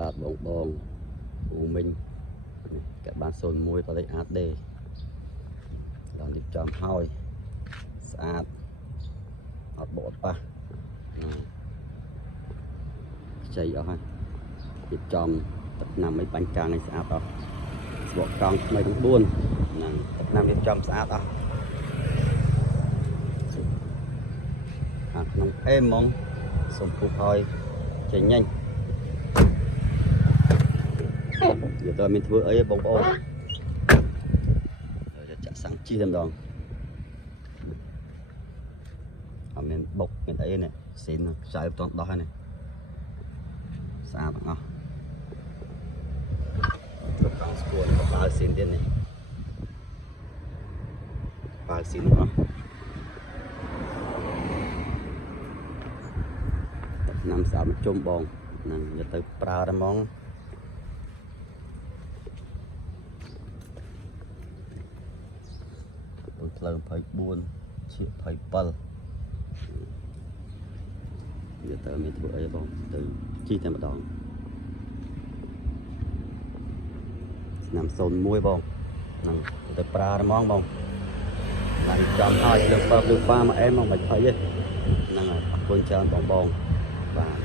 បាទបងបងពូមិញកាត់បាន01បរិអាតដេដល់រៀបចំហើយស្អាតអត់បកអត់ប៉ះខ្ចីអស់ហើយរៀបចំទឹកថ្នាំឲ្យបាញ់កាងឲ្យស្អាតអស់ស្បកកង់ថ្មីទាំង4ហ្នឹងទឹកថ្នាំរៀបចំស្អាតអស់ក្នុងអេមហ្មងសុំពុះហើយចេញញ៉ាញ់យកទៅមានធ្វើអីបងប្អូនចាក់សាំងជីតែម្ដងអត់មានបុកមានអីនេះស៊ីនខ្សែបតោះដោះហ្នឹងស្អាតទាំងអស់គ្រប់កង់ស្ពួនបើស៊ីនទៀតនេះបើស៊ីនអស់ឆ្នាំស្អាតមកជុំបងហ្នឹងយកទៅប្រើតែហ្មងផ្លូវ24ឈៀក27យកទៅមានធ្វើអីបងទៅជីតែម្ដងឆ្នាំ01បងហ្នឹងទៅប្រើតែហ្មងបងបានចំឲ្យលើពើលើហ្វាមកអែមមកមិនភ័យទេហ្នឹងហើយអរគុណច្រើនបងបងបាទ